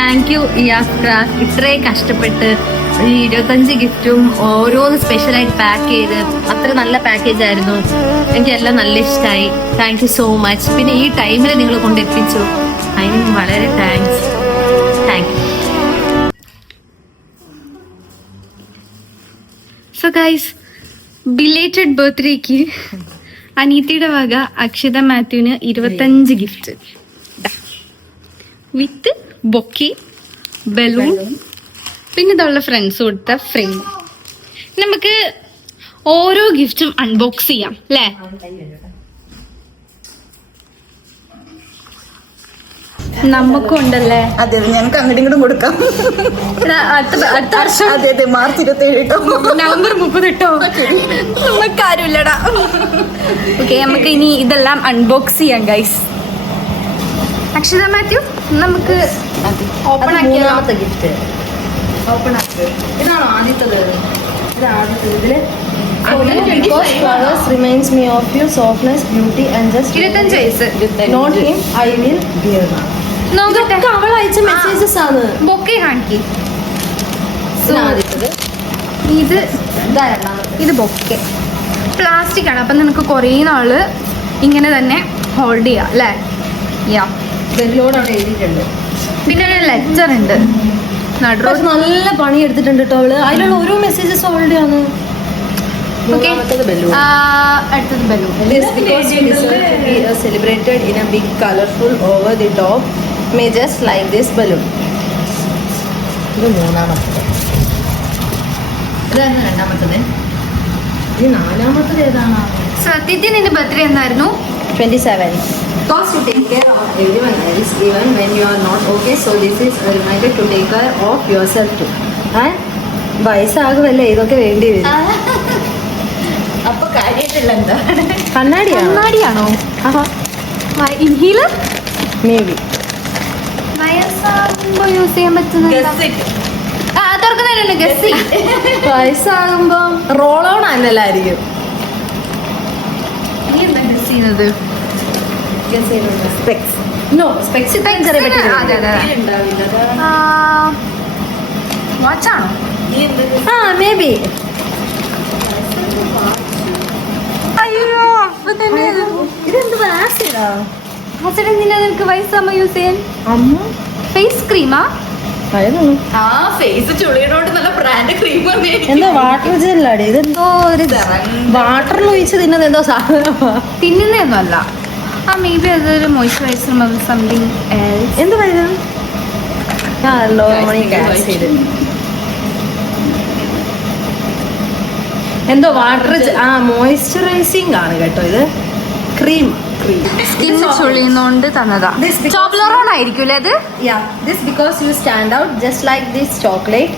Thank you യാസ്ത്ര, ഇത്രയും കഷ്ടപ്പെട്ട് ഈ 25 ഗിഫ്റ്റും ഓരോന്ന് സ്പെഷ്യലായിട്ട് പാക്ക് ചെയ്ത് അത്ര നല്ല പാക്കേജ് ആയിരുന്നു. എനിക്കെല്ലാം നല്ല ഇഷ്ടമായി. Thank you so much. പിന്നെ ഈ ടൈമിൽ നിങ്ങൾ കൊണ്ടെത്തിച്ചു, അതിന് വളരെ thanks. Thank you. So guys, belated ബർത്ത്ഡേക്ക് അനീത്തിയുടെ വക അക്ഷിത മാത്യുവിന് 25 ഗിഫ്റ്റ് വിത്ത് ബൊക്കെ, ബലൂൺ, പിന്നെ ഇതുള്ള ഫ്രണ്ട്സ് കൊടുത്ത ഫ്രെയിം. നമുക്ക് ഓരോ ഗിഫ്റ്റും അൺബോക്സ് ചെയ്യാം അല്ലേ? നമുക്കും ഉണ്ടല്ലേ. അതെ, ഞങ്ങൾക്ക് അങ്ങോട്ടും ഇങ്ങോട്ടും കൊടുക്കാം. അടുത്ത വർഷം അതെ മാർച്ച് 27 നവംബർ 30 നമുക്ക് ആരുമില്ലടാ. ഓക്കെ, നമുക്ക് ഇനി ഇതെല്ലാം അൺബോക്സ് ചെയ്യാം ഗൈസ്. അക്ഷിത മാത്യു, നമുക്ക് ഓപ്പൺ ആക്കിയാലോ? ഗിഫ്റ്റ് ഓപ്പൺ ആക്കി. ഇതാണോ ആദ്യത്തത്? ഇത് ആദ്യത്തത്. ഇതില് because flowers reminds me of you, softness, beauty and just 25 വയസ്സ്. not him I will give now. നോക്കട്ടെ, അവൾ അയച്ച മെസ്സേജസ് ആണ്. ബൊക്കെ കാണിക്ക്. ആദ്യത്തത് ഇത് ഇത് ബൊക്കെ പ്ലാസ്റ്റിക് ആണ്, അപ്പം നിനക്ക് കുറേ നാള് ഇങ്ങനെ തന്നെ ഹോൾഡ് ചെയ്യാം അല്ലേ? യാ, ബെല്ലോട് അവിടെ എഴുതിയിട്ടുണ്ട്. പിന്നെ ഒരു ലെറ്റർ ഉണ്ട്. പക്ഷെ നല്ല പണി എടുത്തിട്ടുണ്ട് കേട്ടോ അവള്. അതിലുള്ള ഓരോ മെസ്സേജസ് ഓൾറെഡി ആണ്. അടുത്തത് balloon. This because you deserve to be celebrated in a big, colorful, over the top, may just like this balloon. ഇത് മൂന്നാമത്തത്. ഇതാണ് രണ്ടാമത്തത്. ഈ നാലാമത്തത് ഏതാണ്? സത്യത്തിൽ നിന്റെ ബർത്ത്ഡേ എന്നായിരുന്നു? 27. Because you take care of everyone else even when you are not okay, so this is a reminder to take care of yourself too. വയസ്സാകുമല്ലേ ഇതൊക്കെ വേണ്ടി വരും. അപ്പൊ കാര്യമായിട്ടില്ല. എന്താ കണ്ണാടിയാണോ? ഇൻഹീലർ മേ ബി വയസ്സാകുമ്പോ യൂസ് ചെയ്യാൻ പറ്റുന്ന തുറക്കുന്നതിനുണ്ട്. ഗസ് വയസ്സാകുമ്പോ റോൾ ഓൺ അല്ലല്ലായിരിക്കും. നീ എന്താ ഗസ് ചെയ്യുന്നത്? സ്പെക്സ്. നോ, സ്പെക്സ് ഇത്രയും ചെറിയ വാച്ചാണോ? May be. അയ്യോ, അപ്പൊ തന്നെ ഇതെന്ത് ആസിഡാ? ആസിഡ് എന്തിനാ നിനക്ക് വയസ്സാകുമ്പോ യൂസ് ചെയ്യാൻ? അമ്മ ഫേസ് ക്രീമാ? ആ ഫേസ് ചുളിയോട് നല്ല ബ്രാൻഡ് ക്രീം. എന്താ വാട്ടർ ജെല്ലാടി? ഇതെന്തോ ഒരു വാട്ടറിൽ ഒഴിച്ച് തിന്നത് എന്തോ സാധനമാ. തിന്നുന്നതൊന്നുമല്ല. മേ ബി അതൊരു മോയ്സ്ചറൈസർ സംതിങ്. എന്ത് പറയുന്നത്? എന്തോ വാട്ടർ മോയ്സ്ചറൈസിങ് ആണ് കേട്ടോ. ഇത് ക്രീം സ്കിൻ ചുളിയുന്നോണ്ട് തന്നതാ. ചോബ്ലറോൺ ആയിരിക്കൂലേ അത്? This because you stand out just like this chocolate,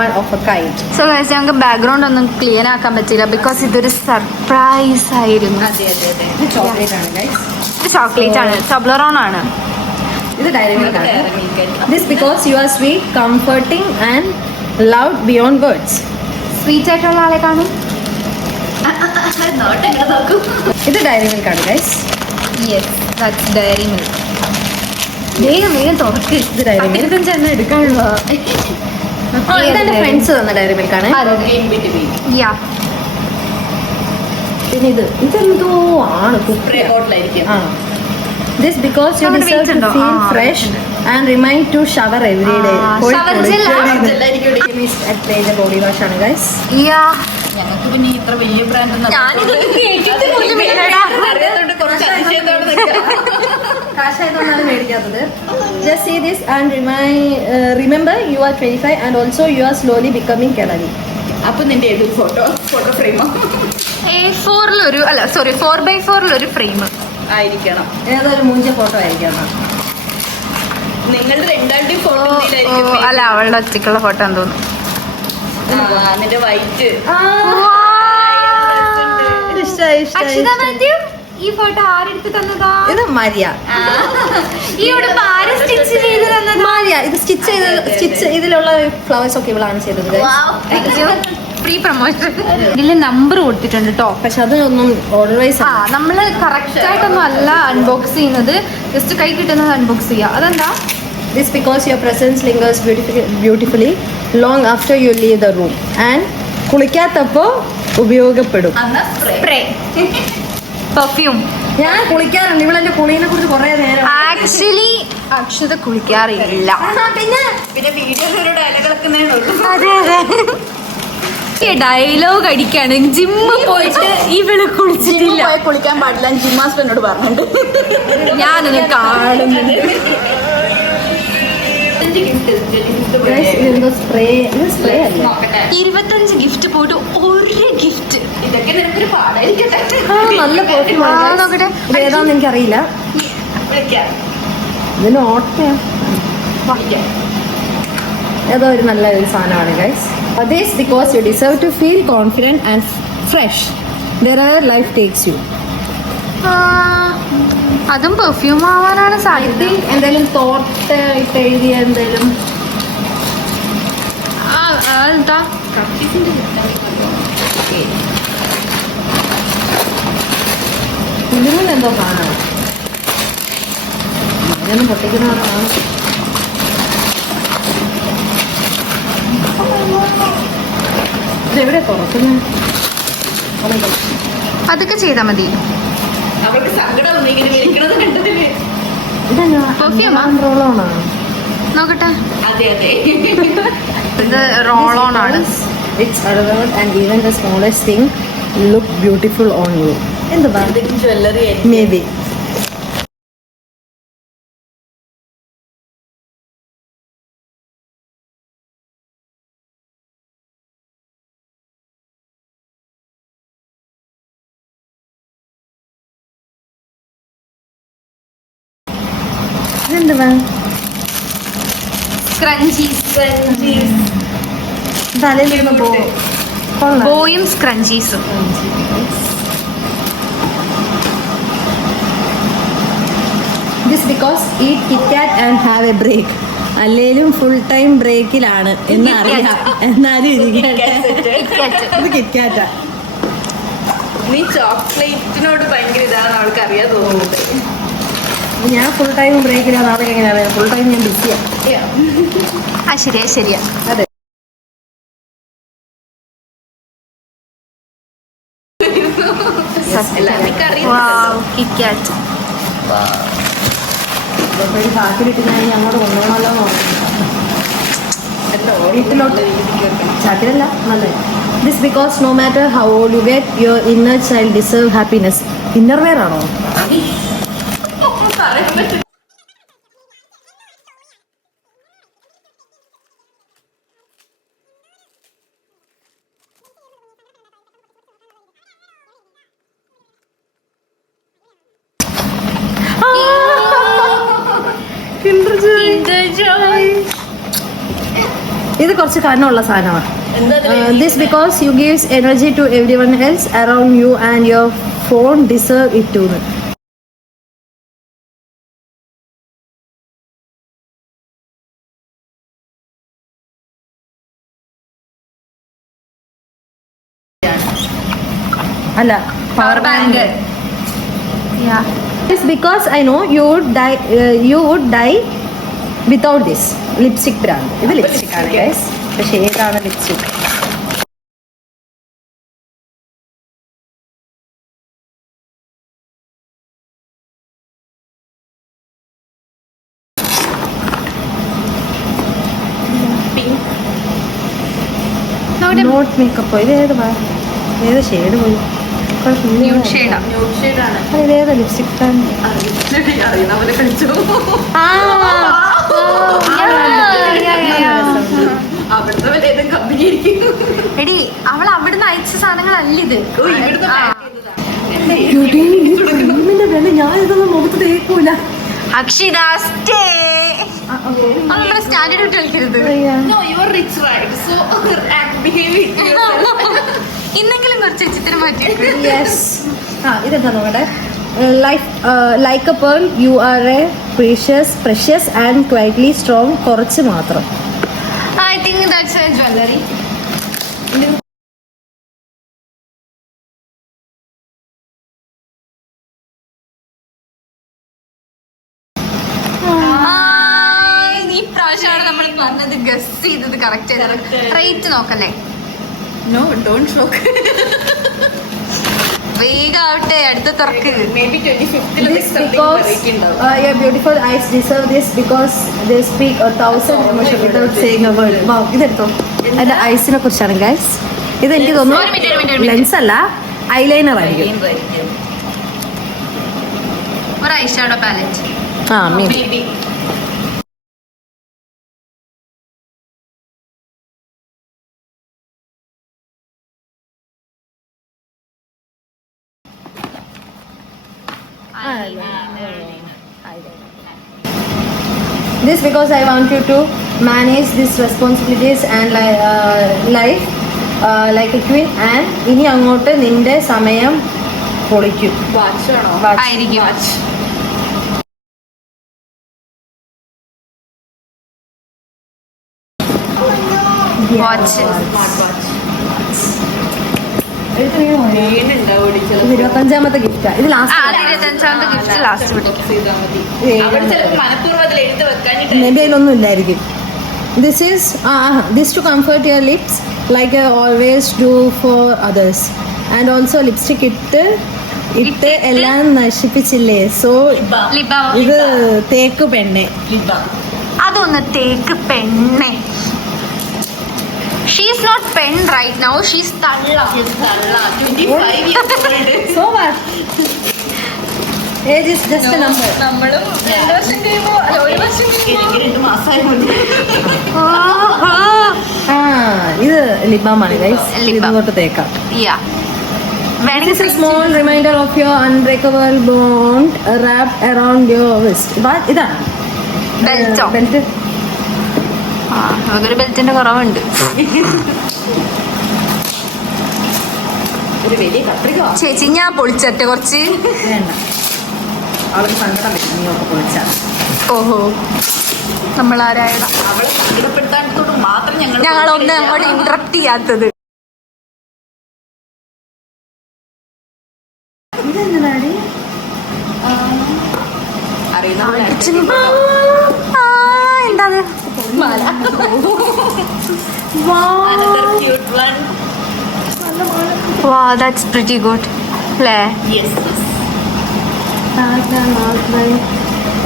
one of a kind. So guys, ഞങ്ങൾക്ക് ബാക്ക്ഗ്രൗണ്ട് ഒന്നും ക്ലിയർ ആക്കാൻ പറ്റില്ല ബിക്കോസ് ഇതൊരു സർപ്രൈസ് ആയിരുന്നു. ഇത് ചോക്ലേറ്റ് ആണ് ഗൈസ്. ഇത് ചോക്ലേറ്റ് ആണ്, ചോബ്ലറോൺ ആണ്. ഇത് ഡയറി മിൽക്ക് ആണ്. This because you are sweet, comforting and loved beyond words. Sweet ആയിട്ടുള്ള ആളെ കാണും. ഇത് ഡയറി മിൽക്ക് ആണ് guys. Yes, that's Dairy Milk. വേഗം വേഗം തുറക്ക്. ഇത് ഡയറി മിൽക്ക്. 25 എണ്ണം എടുക്കാനുള്ള. ഇതെന്റെ ഫ്രണ്ട്സ് തന്ന ഡയറി മിൽക്ക് ആണ്. യാ, പിന്നെ ഇതെന്തോ ആണ്. This because you deserve to feel fresh and remind to shower every day. shower gel body wash ആണ് guys. യാ, ഞങ്ങൾക്ക് പിന്നെ ഇത്ര വലിയ brand കാശായതുകൊണ്ടാണ് മേടിക്കാത്തത്. Just see this and remember you are 25 and also you are slowly becoming Kelly. അപ്പൊ നിന്റെ ഏത് photo ഫ്രെയിമോ? A4 അല്ല sorry 4x4 frame ആയിരിക്കണം. ഏതൊരു മൂഞ്ച ഫോട്ടോ ആയിരിക്കണം. നിങ്ങളുടെ രണ്ടാളുടെയും ഫോട്ടോ അല്ല, അവളുടെ ഒറ്റയ്ക്കുള്ള ഫോട്ടോ എന്ന് തോന്നുന്നു. നിന്റെ വൈറ്റ്. അക്ഷിത മാത്യു, ഈ ഫോട്ടോ ആരെടുത്ത് തന്നതാ? ഇത് മരിയ. ഈ ഉടുപ്പ് ആര് സ്റ്റിച്ച് ചെയ്ത് തന്നതാ? മരിയ. ഇത് സ്റ്റിച്ച് ഇതിലുള്ള ഫ്ലവേഴ്സ് ഒക്കെ ഇവളാണ് ചെയ്തത്. Free promotion. ഇതില് നമ്പർ കൊടുത്തിട്ടുണ്ട് കേട്ടോ. പക്ഷെ അതൊന്നും ഓർഡർ വൈസ് നമ്മള് കറക്റ്റ് ആയിട്ടൊന്നും അല്ല അൺബോക്സ് ചെയ്യുന്നത്, ജസ്റ്റ് കൈ കിട്ടുന്നത് അൺബോക്സ് ചെയ്യുക. അതെന്താ? This because your presence lingers beautifully long after you leave the room. And കുളിക്കാത്തപ്പോ ഉപയോഗപ്പെടും. Spray perfume. ഞാൻ കുളിക്കാറുണ്ട്. ഇവളെന്റെ കുളീനെ കുറിച്ച് കുറെ നേരം ആക്ച്വലി അക്ഷത കുളിക്കാറില്ല. പിന്നെ വീഡിയോയിൽ ഒരു ഡയലോഗ് അതെ അതെ ഡയലോഗ് അടിക്കാണ്. ജിമ്മിൽ പോയിട്ട് ഇവള് കുളിച്ചിട്ടില്ല. കുളിക്കാൻ പാടില്ല ജിം ഹസ്ബൻഡോട് പറഞ്ഞിട്ടുണ്ട്. ഞാനത് കാണുന്നുണ്ട്. സ്പ്രേ സ്പ്രേ അല്ല 25 ഗിഫ്റ്റ് പോയിട്ട് ഒരു ഗിഫ്റ്റ്. ഇതൊക്കെ നിനക്കൊരു പാടായിരിക്കട്ടെ. നല്ല പെർഫ്യൂം നോക്കട്ടെ ഏതാന്ന് എനിക്കറിയില്ല. ഇതിന് ഓട്ടയാ ഏതോ ഒരു നല്ല ഒരു സാധനമാണ് guys. This because you deserve to feel confident and fresh wherever life takes you. അതും പെർഫ്യൂം ആവാനാണ് സാധ്യത. എന്തെങ്കിലും തോർത്ത് ഇട്ട് എഴുതിയ എന്തെങ്കിലും എന്താ ഇതിനും എന്തോ കാണാം. ഇങ്ങനെ പൊട്ടിക്കുന്നതാണ്. ഇതെവിടെ തുറക്കുന്നത്? അതൊക്കെ ചെയ്താൽ മതി. അവർക്ക് സങ്കടം ഇങ്ങനെ വിളിക്കണത് കണ്ടതില്. Perfume ആ? റോളോണോ? നോക്കട്ടെ. അതെ അതെ. ഇത് റോൾ ഓൺ ആണ്. It's adorable and even the smallest thing look beautiful on you. എന്താ ജ്വല്ലറി മേ ബി. ഇതെന്തുവാ? തലയിലിരുന്ന് ബോയും സ്ക്രഞ്ചീസും. This because eat KitKat and have a break. അല്ലേലും ഫുൾ ടൈം ബ്രേക്കിലാണ് എന്ന് അറിയാം. എന്നാലും ഇരിക്കട്ടെ. ഇത് കിറ്റ്കാറ്റാ. നീ ചോക്ലേറ്റിനോട് ഭയങ്കര ഇതാണ് അവൾക്ക് അറിയാൻ തോന്നുന്നത്. ഞാൻ ഫുൾ ടൈം ബ്രേക്കിലാണ്. അവർക്ക് എങ്ങനെയാണ് ഫുൾ ടൈം ഞാൻ ബിസിയാണ്. ശരിയാ ശരിയാ. അതെ. കിറ്റ്കാറ്റ് ചാക്കിലിട്ട് ഞാൻ അങ്ങോട്ട് കൊണ്ടുപോകണമല്ലോ. വീട്ടിലോട്ട് ചാക്കിലല്ല നല്ലത്. This because no matter how old you get your inner child deserve happiness. Inner wear ആണോ? ഇത് കുറച്ച് കനമുള്ള സാധനമാണ്. This because you gives energy to every else around you and your phone deserve it too. അല്ല power bank. It's because I know you would die without this. Lipstick brand. ഇത് lipstick ആണ് guys. പക്ഷേ ഏതാണ് lipstick? Not makeup. ഇത് ഏത് shade പോയി? ഇതേതാ lipstick brand? എടി അവൾ അവിടുന്ന് അയച്ച സാധനങ്ങളല്ല ഇത്. ഞാൻ ഇതൊന്നും മുഖത്ത് തേക്കൂല. അക്ഷിത സ്റ്റേ. നമ്മുടെ സ്റ്റാൻഡേർഡ് ഇട്ട് കളിക്കരുത്. ഇന്നെങ്കിലും കുറച്ച് ചിത്രം മാറ്റി. ഇതെന്താ നോക്കട്ടെ. Like a pearl you are a precious and quietly strong. കുറച്ച് മാത്രം. I think that's a jewellery. ഇതാണ് നമ്മൾ പറഞ്ഞത്, ഗസ് ചെയ്തത് കറക്റ്റ് റേറ്റ് നോക്കല്ലേ. No don't shock. വേഗാവട്ടെ, അടുത്ത തുറക്ക്. Your beautiful eyes deserve this because they speak 1,000 emotions without saying a word. Wow, ഇതെടുത്തോ. അതിന്റെ ഐസിനെ കുറിച്ചാണ് ഗൈസ്. ഇത് എനിക്ക് തോന്നുന്നു ലെൻസ് അല്ല, ഐലൈനർ ആയിരിക്കും. ഒരു ഐ ഷാഡോ പാലറ്റ്. ആ me This because I want you to manage these responsibilities and life like a queen. And ഇനി അങ്ങോട്ട് നിന്റെ സമയം പൊളിക്കും. ആയിരിക്കും. വാച്ച്. 25ാമത്തെ ഗിഫ്റ്റാ ഇത്. ലാസ്റ്റ് 25ാമത്തെ ഗിഫ്റ്റ് ലാസ്റ്റ് മേ ബി അതിലൊന്നും ഇല്ലായിരിക്കും. This to comfort your lips like I always do for others. And also lipstick ഇട്ട് എല്ലാം നശിപ്പിച്ചില്ലേ. സോ ഇത് തേക്ക് പെണ്ണെ. അതൊന്ന് തേക്ക് പെണ്ണെ. She's not pen right now, she's talla. 25 years old. So what? Age is just a number. നമ്മളും 2 വർഷം കഴിയുമ്പോ, അല്ല 1 വർഷം എനിക്ക് 2 മാസമായി മുന്നേ. ഇത് ലിബാമാണ് ഗൈസ്. Lip balm. ഇതോട്ട് തേക്കാം. Yeah. This is a small reminder of your unbreakable bond wrapped around your wrist. ഇതാണ് ബെൽറ്റോ. ബെൽറ്റ്. ഒരു ബെൽറ്റിന്റെ കുറവുണ്ട്. ഒരു വലിയ കത്രിക. ചേച്ചി ഞാൻ പൊളിച്ചട്ടെ കുറച്ച്. വേണ്ട, അവൾക്ക് സങ്കടം പറ്റും നീ ഒക്കെ പൊളിച്ചാൽ. ഓഹോ, നമ്മളാരായണ അവളെ സങ്കടപ്പെടുത്താനത്തോട് മാത്രം ഞങ്ങളൊന്ന് അങ്ങോട്ട് ഇന്ററപ്റ്റ് ചെയ്യാത്തത്. ഇതെന്താടി? അറിയുന്ന എന്താണ്? another cute one. Wow, that's pretty good. അല്ലേ? Yes.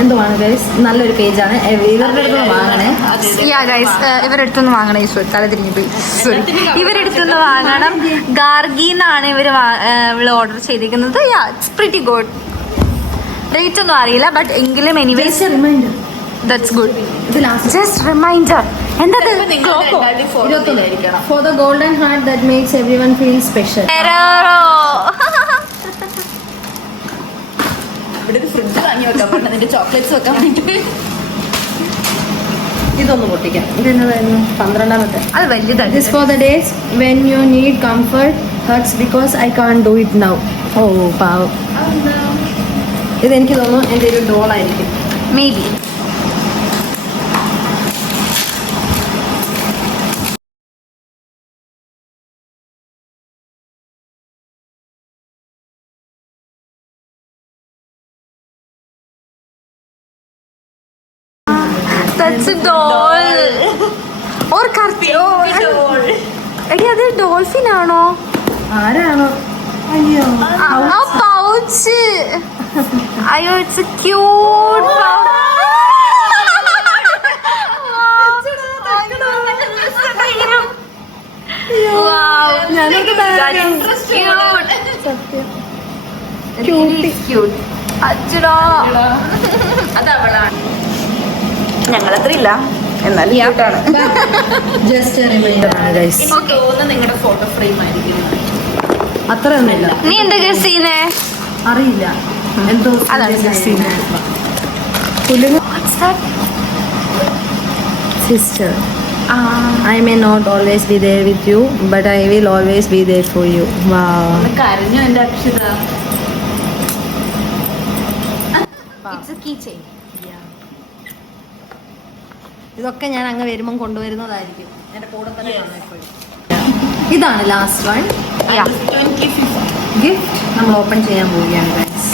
എന്തുവാണ് ഗൈസ്, നല്ലൊരു പേജാണ്. ഇവരുടെ അടുത്ത് വാങ്ങണേ. Yeah guys, ഇവരുടെ അടുത്തൊന്ന് വാങ്ങണം. ഈ തല തിരിഞ്ഞു പോയി. സോറി, ഇവരുടെ അടുത്തൊന്ന് വാങ്ങണം. ഗാർഗിന്നാണ് ഇവള് ഓർഡർ ചെയ്തിരിക്കുന്നത്. Yeah, it's pretty good. Rate ഒന്നും അറിയില്ല, ബട്ട് എങ്കിലും എനിവേസ് റിമൈൻഡർ. that's good. ഇത് ലാസ്റ്റ് Just reminder. എന്തത്? For the golden heart that makes everyone feel special. Ferrero. ഇവിടെ ഒരു ഫ്രിഡ്ജ് വാങ്ങി വെക്കാൻ പറ്റും നിന്റെ ചോക്ലേറ്റ്സ് വെക്കാൻ വേണ്ടി. ഇതൊന്ന് പൊട്ടിക്കാം. ഇതെന്നതായിരുന്നു? 12ാമത്തെ. അത് വലുതാണ്. This for the days when you need comfort, hugs because I can't do it now. ഓ പാവം. ഇതെനിക്ക് തോന്നുന്നു എൻ്റെ ഒരു ഡോളായിരിക്കും. May be. That's a doll. Or cartoon. എടി അത് ഡോൾഫിൻ ആണോ? ആരാണോ? അയ്യോ, ആ പൗച്ച്. അയ്യോ, ഇറ്റ്സ് എ ക്യൂട്ട് ഞങ്ങളത്ര ഇല്ല, എന്നാലും ക്യൂട്ടാണ്. ജസ്റ്റ് റിമൈൻഡർ ആണ് ഗൈസ്. തോന്നുന്നു നിങ്ങളുടെ ഫോട്ടോ ഫ്രെയിം ആയിരിക്കും. അത്രയൊന്നുമില്ല. നീ എന്താ ഗസ് ചെയ്യുന്നേ? അറിയില്ല, എന്തോ അതാണ് just ചെയ്യുന്നത്. Sister, I may not always be there with you, but I will always be there for you. Wow. കരഞ്ഞു എന്റെ അക്ഷത. It's a keychain. ഇതൊക്കെ ഞാൻ അങ്ങ് വരുമ്പം കൊണ്ടുവരുന്നതായിരിക്കും. എന്റെ കൂടെ തന്നെ കാണും എപ്പോഴും. ഇതാണ് ലാസ്റ്റ് വൺ ഗിഫ്റ്റ്. നമ്മൾ ഓപ്പൺ ചെയ്യാൻ പോവുകയാണ് ഗൈസ്.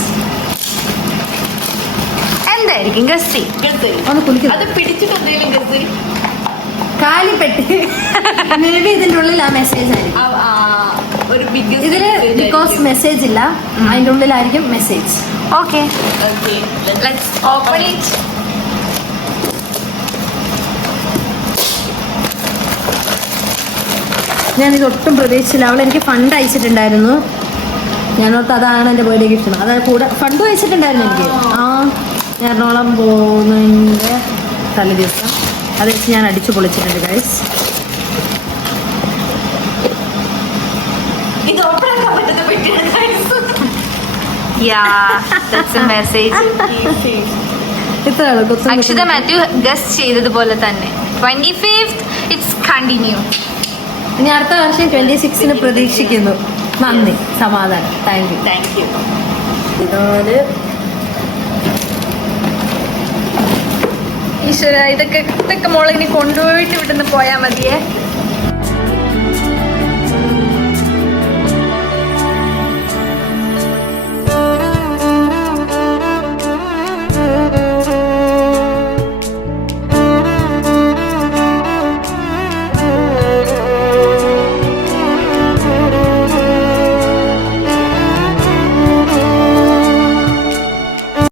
എന്തായിരിക്കും? ആയിരിക്കും ഗസ് ഒന്ന് കുലിക്കുന്നു അത് പിടിച്ചിട്ട് എന്തെങ്കിലും ഗസ് കാലിപ്പെട്ടി മേ ബി ഇതിന്റെ ഉള്ളിൽ ആ മെസ്സേജ് ആയിരിക്കും ഒരു ബിഗ് ഇതില് ബിക്കോസ് മെസ്സേജ് ഇല്ല അതിന്റെ ഉള്ളിലായിരിക്കും message. Okay let's open it. ഞാൻ ഇതൊട്ടും പ്രതീക്ഷിച്ചില്ല. അവൾ എനിക്ക് ഫണ്ട് അയച്ചിട്ടുണ്ടായിരുന്നു. ഞാനോർത്ത് അതാണ് എൻ്റെ ബർത്ത്ഡേ ഗിഫ്റ്റ്. അതായത് കൂടെ ഫണ്ടും അയച്ചിട്ടുണ്ടായിരുന്നു എനിക്ക്. ഞാൻ എറണാകുളം പോകുന്നതിൻ്റെ തലേ ദിവസം അത് വെച്ച് ഞാൻ അടിച്ചു പൊളിച്ചിട്ടുണ്ട് ഗൈസ്. ഇത് ഓപ്പൺ ആക്കാൻ പറ്റുന്ന പെട്ടിയാണ് മെസ്സേജ്. ഇത്രയാണ് അക്ഷിത മാത്യു ഗസ് ചെയ്തതുപോലെ തന്നെ 25th ഇറ്റ്സ് കണ്ടിന്യൂ. ഇനി അടുത്ത വർഷം 26-ന് പ്രതീക്ഷിക്കുന്നു. നന്ദി, സമാധാനം, താങ്ക് യു. Thank you. ഇതുപോലെ ഈശ്വര ഇതൊക്കെ മോളെ ഇനി കൊണ്ടുപോയിട്ട് ഇവിടുന്ന് പോയാൽ മതിയേ.